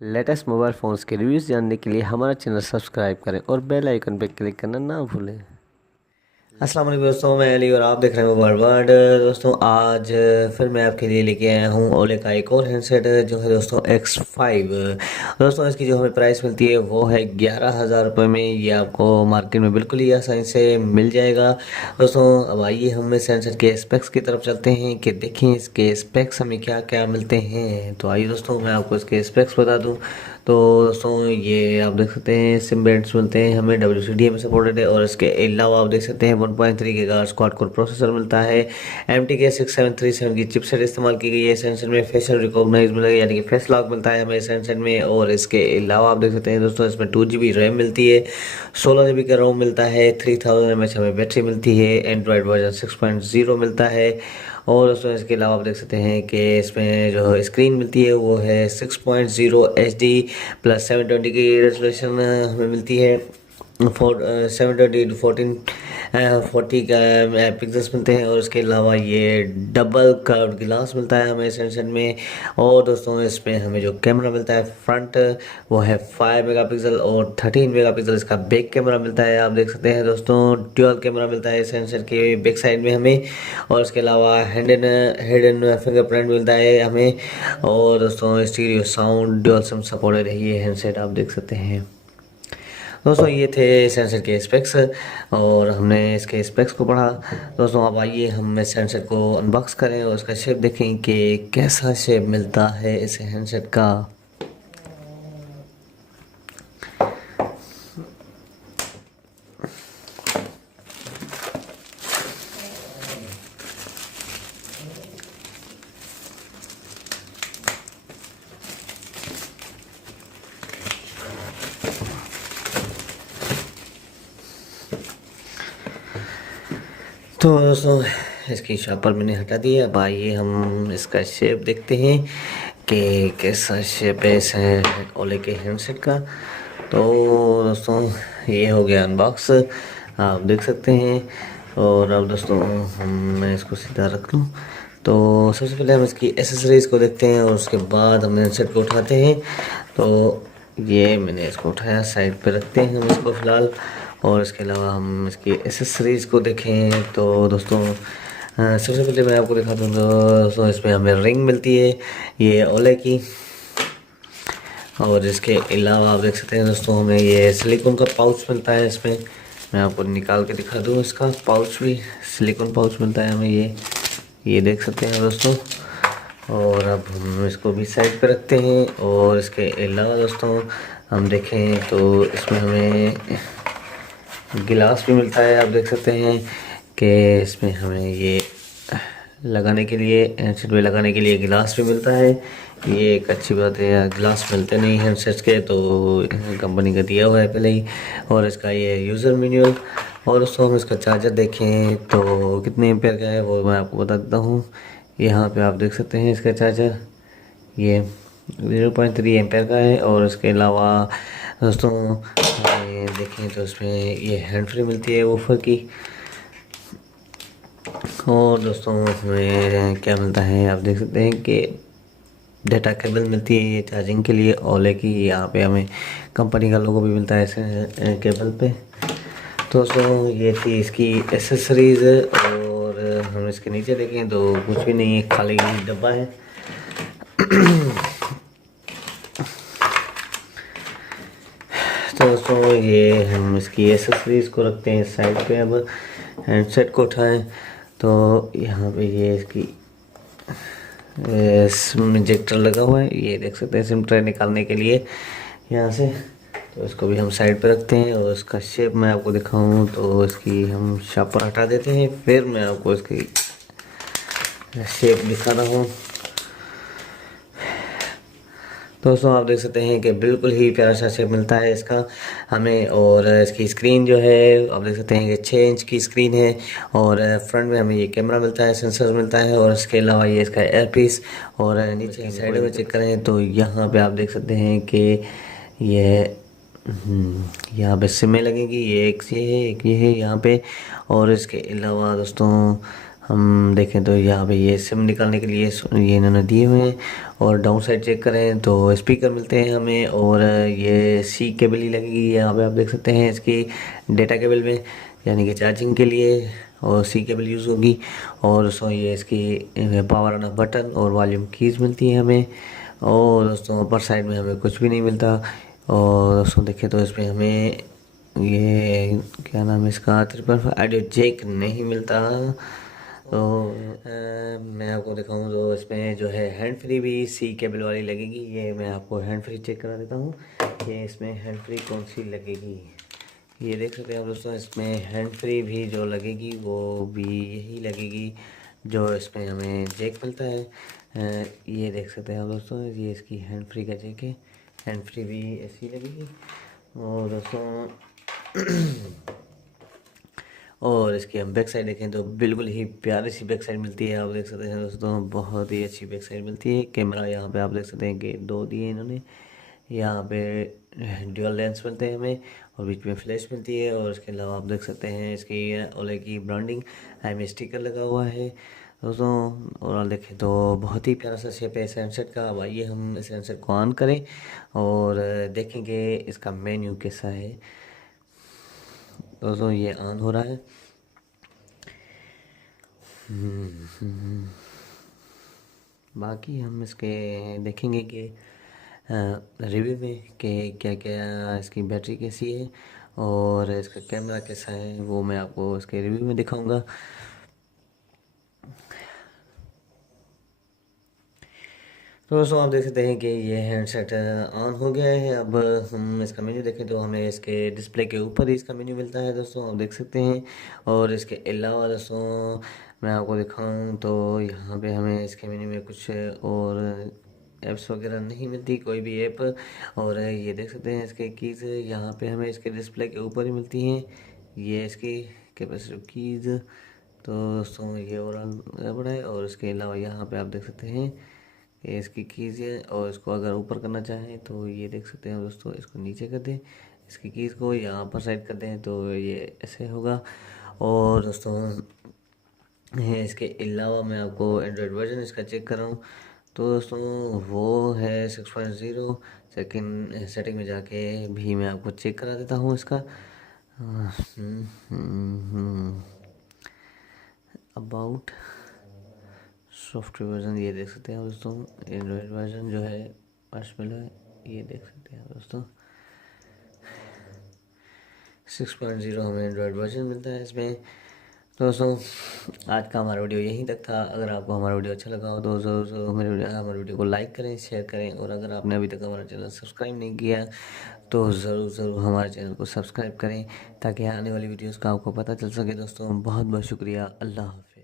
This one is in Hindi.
लेटेस्ट मोबाइल फ़ोन्स के रिव्यूज़ जानने के लिए हमारा चैनल सब्सक्राइब करें और बेल आइकन पर क्लिक करना ना भूलें। अस्सलाम वालेकुम दोस्तों, मैं अली और आप देख रहे हैं मोबाइल वर्ल्ड। दोस्तों आज फिर मैं आपके लिए लेके आया हूँ ओले का एक और हैंडसेट जो है दोस्तों X5। दोस्तों इसकी जो हमें प्राइस मिलती है वो है 11,000 रुपये में। ये आपको मार्केट में बिल्कुल ही आसानी से मिल जाएगा। दोस्तों अब आइए हम इस हैंडसेट के स्पेक्स की तरफ चलते हैं कि देखें इसके स्पेक्स हमें क्या क्या मिलते हैं। तो आइए दोस्तों मैं आपको इसके स्पेक्स बता दूँ। तो दोस्तों ये आप देख सकते हैं सिम बैंड्स मिलते हैं हमें, WCDMA में सपोर्टेड है। और इसके अलावा आप देख सकते हैं 1.3 गीगाहर्ट्ज़ क्वाड कोर प्रोसेसर मिलता है। MTK 6737 की चिपसेट इस्तेमाल की गई है। सेंसर में फेशियल रिकॉग्नाइज मिलेगा यानी कि फेस लॉक मिलता है हमें सेंसर में। और इसके अलावा आप देख सकते हैं दोस्तों इसमें 2GB रैम मिलती है, 16GB का रोम मिलता है, 3000 mAh हमें बैटरी मिलती है, एंड्रॉयड वर्जन 6.0 मिलता है। और दोस्तों इसके अलावा आप देख सकते हैं कि इसमें जो स्क्रीन मिलती है वो है 6.0 HD प्लस 720 की रेजोल्यूशन हमें मिलती है। 720x1440 का पिक्सल्स मिलते हैं। और उसके अलावा ये डबल कर्व्ड ग्लास मिलता है हमें सेंसर में। और दोस्तों इसमें हमें जो कैमरा मिलता है फ्रंट वो है 5 मेगापिक्सल और 13 मेगापिक्सल इसका बैक कैमरा मिलता है। आप देख सकते हैं दोस्तों ड्यूअल कैमरा मिलता है सेंसर के बैक साइड में हमें। और उसके अलावा हिडन फिंगरप्रिंट मिलता है हमें। और दोस्तों stereo sound dual SIM supported है ये हैंडसेट, आप देख सकते हैं। दोस्तों ये थे सेंसर के स्पेक्स और हमने इसके स्पेक्स को पढ़ा। दोस्तों अब आइए हम इस हैंडसेट को अनबॉक्स करें और उसका शेप देखें कि कैसा शेप मिलता है इस हैंडसेट का। तो दोस्तों इसकी शॉपर मैंने हटा दी है। अब आइए हम इसका शेप देखते हैं कि कैसा शेप है इस ओले के हैंडसेट का। तो दोस्तों ये हो गया अनबॉक्स, आप देख सकते हैं। और अब दोस्तों मैं इसको सीधा रख लूँ। तो सबसे पहले हम इसकी एसेसरीज़ को देखते हैं और उसके बाद हम हैंडसेट को उठाते हैं। तो ये मैंने इसको उठाया, साइड पे रखते हैं हम इसको फ़िलहाल। और इसके अलावा हम इसकी एसेसरीज़ को देखें तो दोस्तों सबसे पहले मैं आपको दिखाता हूँ। दोस्तों इसमें हमें रिंग मिलती है ये ओले की। और इसके अलावा आप देख सकते हैं दोस्तों हमें ये सिलिकॉन का पाउच मिलता है इसमें। मैं आपको निकाल के दिखा दूँ, इसका पाउच भी सिलिकॉन पाउच मिलता है हमें ये देख सकते हैं दोस्तों। और अब हम इसको भी साइड पे रखते हैं। और इसके अलावा दोस्तों हम देखें तो इसमें हमें गिलास भी मिलता है। आप देख सकते हैं कि इसमें हमें ये लगाने के लिए हैंडसेट में लगाने के लिए गिलास भी मिलता है। ये एक अच्छी बात है यार, गिलास मिलते नहीं हैंडसेट्स के, तो कंपनी का दिया हुआ है पहले ही। और इसका ये यूज़र मैनुअल। और दोस्तों हम इसका चार्जर देखें तो कितने एम्पेयर का है वो मैं आपको बता देता हूँ। यहाँ पे आप देख सकते हैं इसका चार्जर ये 0.3 एम्पेयर का है। और इसके अलावा दोस्तों ये देखें तो इसमें ये हैंड फ्री मिलती है वूफर की। और दोस्तों हमें क्या मिलता है आप देख सकते हैं कि डेटा केबल मिलती है ये चार्जिंग के लिए ओले की। यहाँ पे हमें कंपनी का लोगो भी मिलता है इस केबल पे। तो दोस्तों ये थी इसकी एसेसरीज़। और हम इसके नीचे देखें तो कुछ भी नहीं है, खाली डब्बा है। तो दोस्तों ये हम इसकी एसेसरीज़ को रखते हैं साइड पे। अब हैंडसेट को उठाएं तो यहाँ पे ये इसकी सिम इंजेक्टर लगा हुआ है, ये देख सकते हैं सिम ट्रे निकालने के लिए यहाँ से। तो इसको भी हम साइड पे रखते हैं। और इसका शेप मैं आपको दिखाऊं तो इसकी हम शापर हटा देते हैं, फिर मैं आपको इसकी शेप दिखा रहा हूँ। दोस्तों आप देख सकते हैं कि बिल्कुल ही प्यारा सा शेप मिलता है इसका हमें। और इसकी स्क्रीन जो है आप देख सकते हैं कि 6 इंच की स्क्रीन है। और फ्रंट में हमें ये कैमरा मिलता है, सेंसर मिलता है। और इसके अलावा ये इसका एयरपीस। और नीचे साइड में चेक करें तो यहाँ पे आप देख सकते हैं कि ये यहाँ पे सिमें लगेंगी, ये एक ये है एक ये है यहाँ पे। और इसके अलावा दोस्तों हम देखें तो यहाँ पे ये सिम निकालने के लिए ये इन्होंने दिए हुए हैं। और डाउन साइड चेक करें तो स्पीकर मिलते हैं हमें, और ये सी केबल ही लगेगी यहाँ पे आप देख सकते हैं इसकी डेटा केबल में, यानी कि चार्जिंग के लिए, और सी केबल यूज़ होगी। और दोस्तों ये इसकी पावर ऑन ऑफ बटन और वॉल्यूम कीज़ मिलती है हमें। और दोस्तों अपर साइड में हमें कुछ भी नहीं मिलता। और दोस्तों देखें तो इसमें हमें ये क्या नाम है इसका 3.5 ऑडियो जैक नहीं मिलता। तो मैं आपको दिखाऊं तो इसमें जो है हैंड फ्री भी सी केबल वाली लगेगी। ये मैं आपको हैंड फ्री चेक करा देता हूँ कि इसमें हैंड फ्री कौन सी लगेगी। ये देख सकते हैं आप दोस्तों, इसमें हैंड फ्री भी जो लगेगी वो भी यही लगेगी जो इसमें हमें जैक मिलता है। ये देख सकते हैं आप दोस्तों, ये इसकी हैंड फ्री का जैक है, हैंड फ्री भी ऐसी लगेगी। और दोस्तों और इसकी हम बैक साइड देखें तो बिल्कुल ही प्यारी सी बैक साइड मिलती है। आप देख सकते हैं दोस्तों, बहुत ही अच्छी बैक साइड मिलती है। कैमरा यहाँ पे आप देख सकते हैं कि 2 दिए इन्होंने। यहाँ पे ड्यूल लेंस मिलते हैं हमें, और बीच में फ्लैश मिलती है। और इसके अलावा आप देख सकते हैं इसकी ओले की ब्रांडिंग में स्टिकर लगा हुआ है दोस्तों। और देखें तो बहुत ही प्यारा सा शेप है इस हैंडसेट का। अब आइए हम इस हैंडसेट को ऑन करें और देखेंगे इसका मेन्यू कैसा है। दोस्तों ये ऑन हो रहा है। बाकी हम इसके देखेंगे कि रिव्यू में कि क्या क्या इसकी बैटरी कैसी है और इसका कैमरा कैसा है, वो मैं आपको इसके रिव्यू में दिखाऊंगा। तो दोस्तों आप देख सकते हैं कि ये हैंडसेट ऑन हो गया है। अब हम इसका मेन्यू देखें तो हमें इसके डिस्प्ले के ऊपर ही इसका मेन्यू मिलता है दोस्तों, आप देख सकते हैं। और इसके अलावा दोस्तों मैं आपको दिखाऊं तो यहाँ पे हमें इसके मेन्यू में कुछ और ऐप्स वगैरह नहीं मिलती, कोई भी ऐप। और ये देख सकते हैं इसके कीज़ यहाँ पे हमें इसके डिस्प्ले के ऊपर ही मिलती हैं। ये इसकी कैपेसिटिव कीज़। तो दोस्तों ये ओवरऑल बड़ा है। और इसके अलावा यहाँ पे आप देख सकते हैं ये इसकी कीज़ है। और इसको अगर ऊपर करना चाहें तो ये देख सकते हैं दोस्तों, इसको नीचे कर दें, इसकी कीज़ को यहाँ पर साइड कर दें तो ये ऐसे होगा। और दोस्तों है इसके अलावा मैं आपको एंड्रॉयड वर्जन इसका चेक कर रहा हूँ तो दोस्तों वो है 6.0। सेकेंड सेटिंग में जाके भी मैं आपको चेक करा देता हूँ इसका। अबाउट सॉफ्टवेयर वर्जन ये देख सकते हैं दोस्तों, एंड्रॉयड वर्जन जो है मार्शमैलो है, ये देख सकते हैं दोस्तों 6.0 हमें एंड्रॉयड वर्जन मिलता है इसमें। तो दोस्तों आज का हमारा वीडियो यहीं तक था। अगर आपको हमारा वीडियो अच्छा लगा हो तो ज़रूर हमारे वीडियो को लाइक करें, शेयर करें। और अगर आपने अभी तक हमारा चैनल सब्सक्राइब नहीं किया तो ज़रूर हमारे चैनल को सब्सक्राइब करें ताकि आने वाली वीडियोज़ का आपको पता चल सके। दोस्तों बहुत बहुत शुक्रिया। अल्लाह हाफ़िज़।